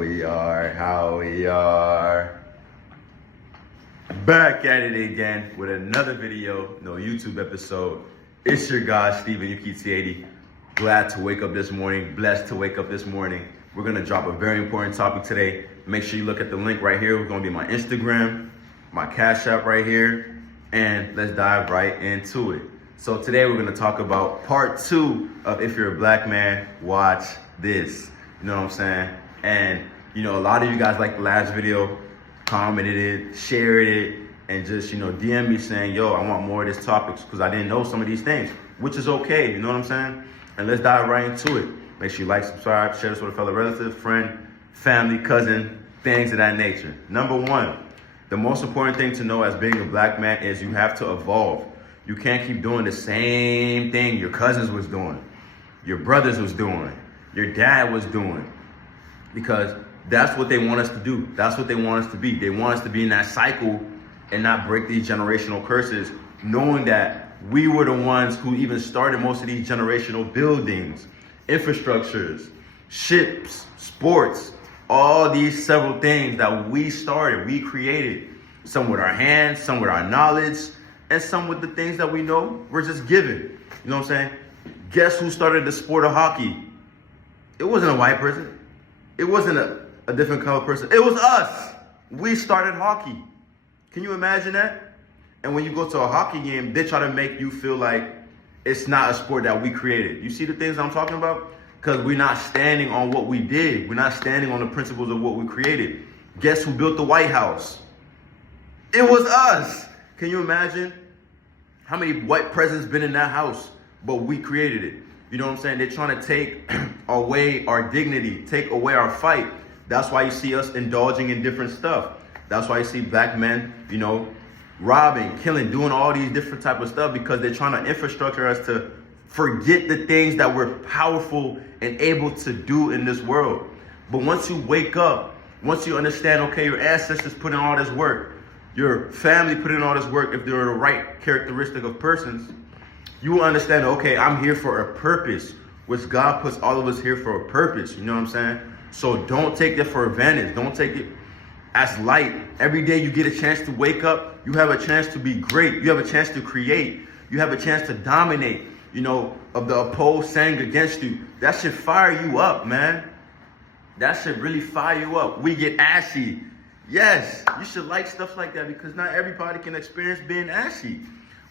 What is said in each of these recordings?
How we are. Back at it again with another video, no YouTube episode. It's your guy, Steven UKT80. Glad to wake up this morning, blessed to wake up this morning. We're gonna drop a very important topic today. Make sure you look at the link right here. It's gonna be my Instagram, my Cash App right here, and let's dive right into it. So today we're gonna talk about part 2 of If You're a Black Man, Watch This. You know what I'm saying? And you know, a lot of you guys liked the last video, commented it, shared it, and just, DM me saying, yo, I want more of this topic because I didn't know some of these things, which is okay, you know what I'm saying? And let's dive right into it. Make sure you like, subscribe, share this with a fellow relative, friend, family, cousin, things of that nature. Number 1, the most important thing to know as being a black man is you have to evolve. You can't keep doing the same thing your cousins was doing, your brothers was doing, your dad was doing, because that's what they want us to do. That's what they want us to be. They want us to be in that cycle and not break these generational curses, knowing that we were the ones who even started most of these generational buildings, infrastructures, ships, sports, all these several things that we started, we created. Some with our hands, some with our knowledge, and some with the things that we know we're just given. You know what I'm saying? Guess who started the sport of hockey? It wasn't a white person. It wasn't a different color person. It was us. We started hockey. Can you imagine that? And when you go to a hockey game, they try to make you feel like it's not a sport that we created. You see the things I'm talking about? Because we're not standing on what we did. We're not standing on the principles of what we created. Guess who built the White House? It was us. Can you imagine how many white presidents been in that house? But we created it. You know what I'm saying? They're trying to take away our dignity, take away our fight. That's why you see us indulging in different stuff. That's why you see black men, robbing, killing, doing all these different type of stuff, because they're trying to infrastructure us to forget the things that we're powerful and able to do in this world. But once you wake up, once you understand, okay, your ancestors put in all this work, your family put in all this work, if they're the right characteristic of persons, you will understand, okay, I'm here for a purpose, which God puts all of us here for a purpose. You know what I'm saying? So don't take it for advantage. Don't take it as light. Every day you get a chance to wake up, you have a chance to be great. You have a chance to create. You have a chance to dominate, of the opposed saying against you. That should fire you up, man. That should really fire you up. We get ashy. Yes, you should like stuff like that, because not everybody can experience being ashy.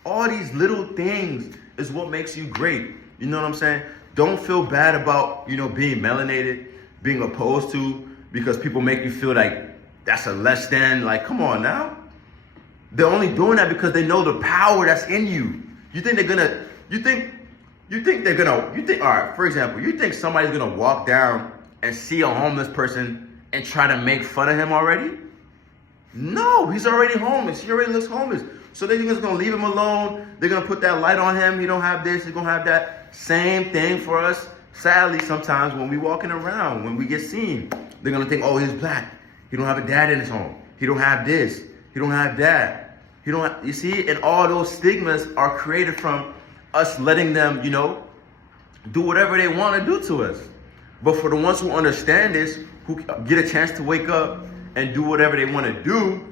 All these little things is what makes you great. You know what I'm saying? Don't feel bad about, being melanated, being opposed to, because people make you feel like that's a less than. Like, come on now. They're only doing that because they know the power that's in you. You think, all right, for example, you think somebody's gonna walk down and see a homeless person and try to make fun of him already? No, he's already homeless. He already looks homeless. So they're just gonna leave him alone. They're gonna put that light on him. He don't have this, he's gonna have that. Same thing for us, sadly, sometimes when we walking around, when we get seen. They're gonna think, oh, he's black. He don't have a dad in his home. He don't have this. He don't have that. You see? And all those stigmas are created from us letting them, do whatever they want to do to us. But for the ones who understand this, who get a chance to wake up and do whatever they want to do,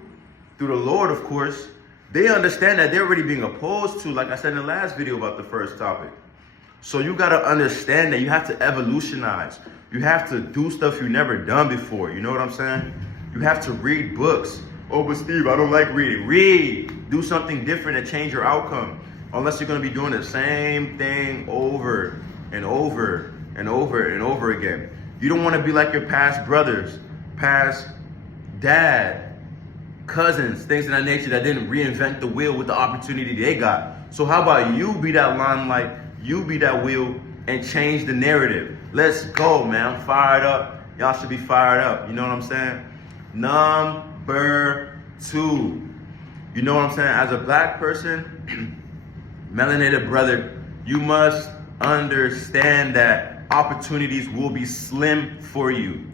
through the Lord, of course, they understand that they're already being opposed to, like I said in the last video about the first topic. So you got to understand that you have to evolutionize. You have to do stuff you never done before. You know what I'm saying? You have to read books. Oh, but Steve, I don't like reading. Read. Do something different and change your outcome. Unless you're going to be doing the same thing over and over and over and over again. You don't want to be like your past brothers, past dad, cousins, things of that nature that didn't reinvent the wheel with the opportunity they got. So how about you be that limelight, you be that wheel, and change the narrative. Let's go, man. I'm fired up. Y'all should be fired up. You know what I'm saying? Number 2. You know what I'm saying? As a black person, melanated brother, you must understand that opportunities will be slim for you.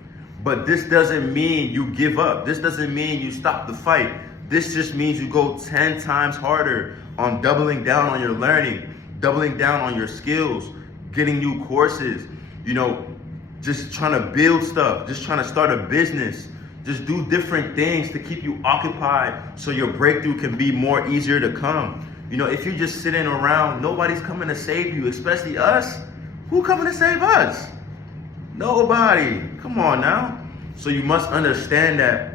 But this doesn't mean you give up. This doesn't mean you stop the fight. This just means you go 10 times harder on doubling down on your learning, doubling down on your skills, getting new courses, just trying to build stuff, just trying to start a business, just do different things to keep you occupied so your breakthrough can be more easier to come. You know, if you're just sitting around, nobody's coming to save you, especially us. Who coming to save us? Nobody. Come on now. So you must understand that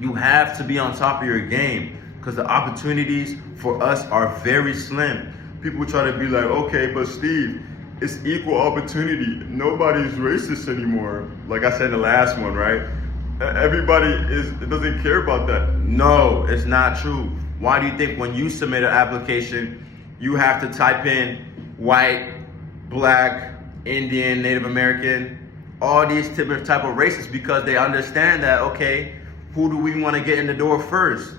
you have to be on top of your game because the opportunities for us are very slim. People try to be like, okay, but Steve, it's equal opportunity. Nobody's racist anymore. Like I said in the last one, right? Everybody doesn't care about that. No, it's not true. Why do you think when you submit an application, you have to type in white, black, Indian, Native American, all these type of races? Because they understand that, okay, who do we want to get in the door first?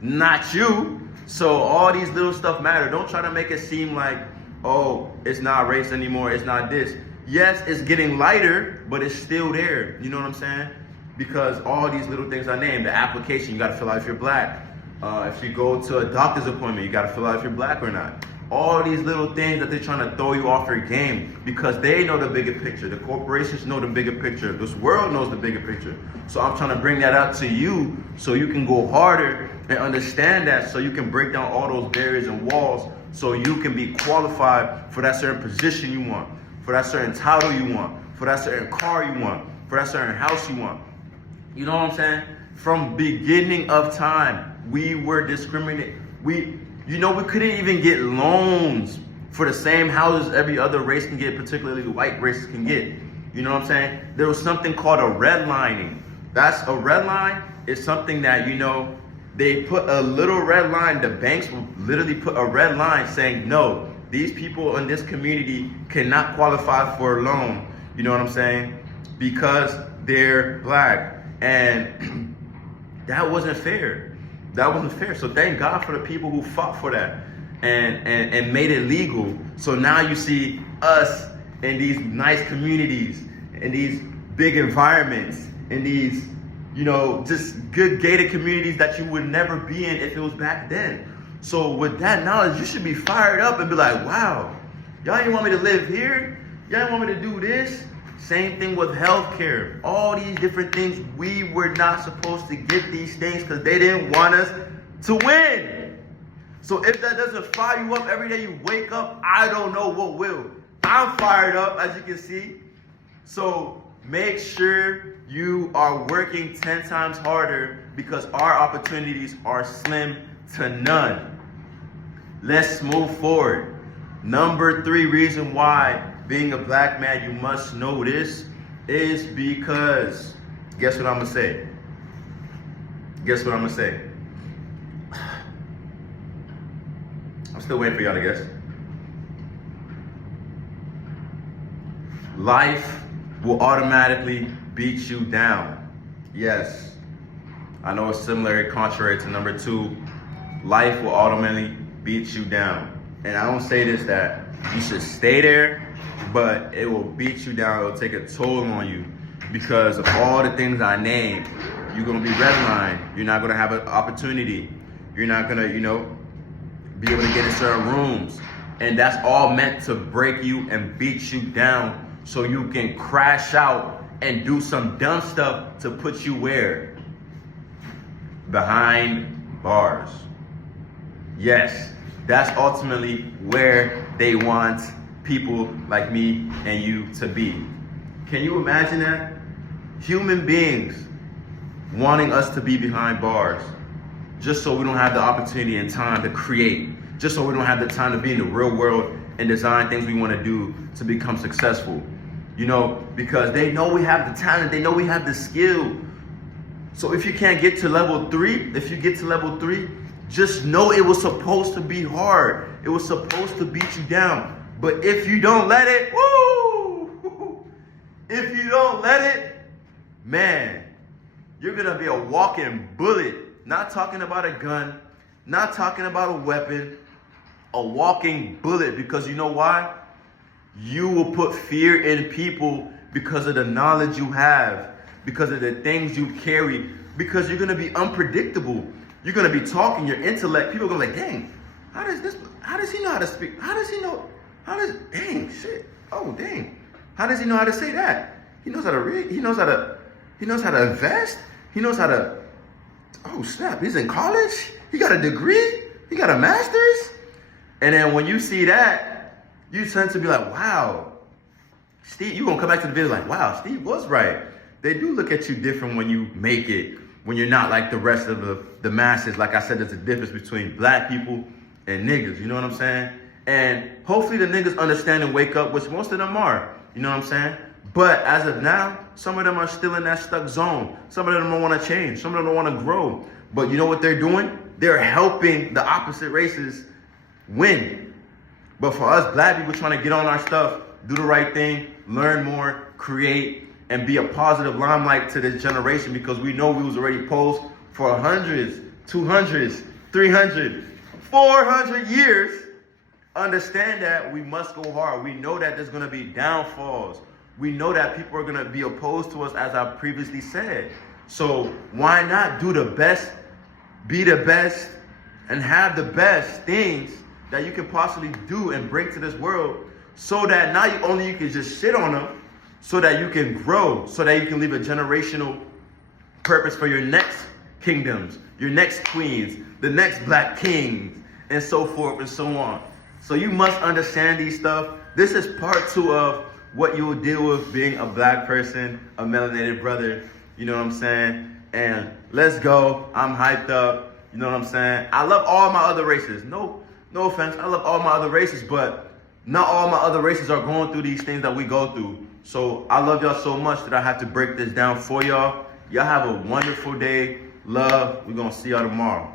Not you. So all these little stuff matter. Don't try to make it seem like, oh, it's not race anymore, it's not this. Yes, it's getting lighter, but it's still there. You know what I'm saying? Because all these little things I named, the application, you got to fill out if you're black. If you go to a doctor's appointment, you got to fill out if you're black or not. All these little things that they're trying to throw you off your game because they know the bigger picture. The corporations know the bigger picture. This world knows the bigger picture. So I'm trying to bring that out to you so you can go harder and understand that, so you can break down all those barriers and walls so you can be qualified for that certain position you want, for that certain title you want, for that certain car you want, for that certain house you want. You know what I'm saying? From beginning of time, we were discriminated. We couldn't even get loans for the same houses every other race can get, particularly the white races can get. You know what I'm saying? There was something called a redlining. That's a red line is something that, they put a little red line. The banks will literally put a red line saying, no, these people in this community cannot qualify for a loan. You know what I'm saying? Because they're black. And that wasn't fair. That wasn't fair. So thank God for the people who fought for that and made it legal. So now you see us in these nice communities, in these big environments, in these, just good gated communities that you would never be in if it was back then. So with that knowledge, you should be fired up and be like, wow, y'all didn't want me to live here? Y'all didn't want me to do this? Same thing with healthcare. All these different things, we were not supposed to get these things because they didn't want us to win. So if that doesn't fire you up every day you wake up, I don't know what will. I'm fired up, as you can see. So make sure you are working 10 times harder because our opportunities are slim to none. Let's move forward. Number 3 reason why being a black man, you must know this, is because, guess what I'm gonna say? Guess what I'm gonna say? I'm still waiting for y'all to guess. Life will automatically beat you down. Yes, I know it's similar, contrary to number 2. Life will automatically beat you down. And I don't say this that you should stay there, but it will beat you down. It'll take a toll on you because of all the things I named. You're gonna be redlined. You're not gonna have an opportunity. You're not gonna, be able to get in certain rooms. And that's all meant to break you and beat you down so you can crash out and do some dumb stuff to put you where? Behind bars. Yes, that's ultimately where they want people like me and you to be. Can you imagine that? Human beings wanting us to be behind bars just so we don't have the opportunity and time to create, just so we don't have the time to be in the real world and design things we want to do to become successful. Because they know we have the talent, they know we have the skill. So if you can't get to level 3, just know it was supposed to be hard. It was supposed to beat you down. But if you don't let it, if you don't let it, man, you're gonna be a walking bullet. Not talking about a gun, not talking about a weapon, a walking bullet. Because you know why? You will put fear in people because of the knowledge you have, because of the things you carry, because you're gonna be unpredictable. You're gonna be talking your intellect. People are gonna be like, dang, how does he know how to speak? How does he know? Dang, shit. Oh, dang. How does he know how to say that? He knows how to read. He knows how to invest. He knows how to, oh snap, he's in college. He got a degree. He got a master's. And then when you see that, you tend to be like, wow, Steve, you're gonna come back to the video like, wow, Steve was right. They do look at you different when you make it, when you're not like the rest of the masses. Like I said, there's a difference between black people and niggas, you know what I'm saying? And hopefully the niggas understand and wake up, which most of them are, you know what I'm saying? But as of now, some of them are still in that stuck zone. Some of them don't want to change. Some of them don't want to grow. But you know what they're doing? They're helping the opposite races win. But for us black people trying to get on our stuff, do the right thing, learn more, create, and be a positive limelight to this generation, because we know we was already posed for 100s, 200s, 300, 400 years. Understand that we must go hard. We know that there's going to be downfalls. We know that people are going to be opposed to us, as I previously said. So why not do the best, be the best, and have the best things that you can possibly do and bring to this world, so that not only you can just shit on them, so that you can grow, so that you can leave a generational purpose for your next kingdoms, your next queens, the next black kings, and so forth and so on. So you must understand these stuff. This is part 2 of what you will deal with being a black person, a melanated brother, you know what I'm saying? And let's go. I'm hyped up, you know what I'm saying? I love all my other races. No offense, I love all my other races, but not all my other races are going through these things that we go through. So I love y'all so much that I have to break this down for y'all. Y'all have a wonderful day. Love. We're going to see y'all tomorrow.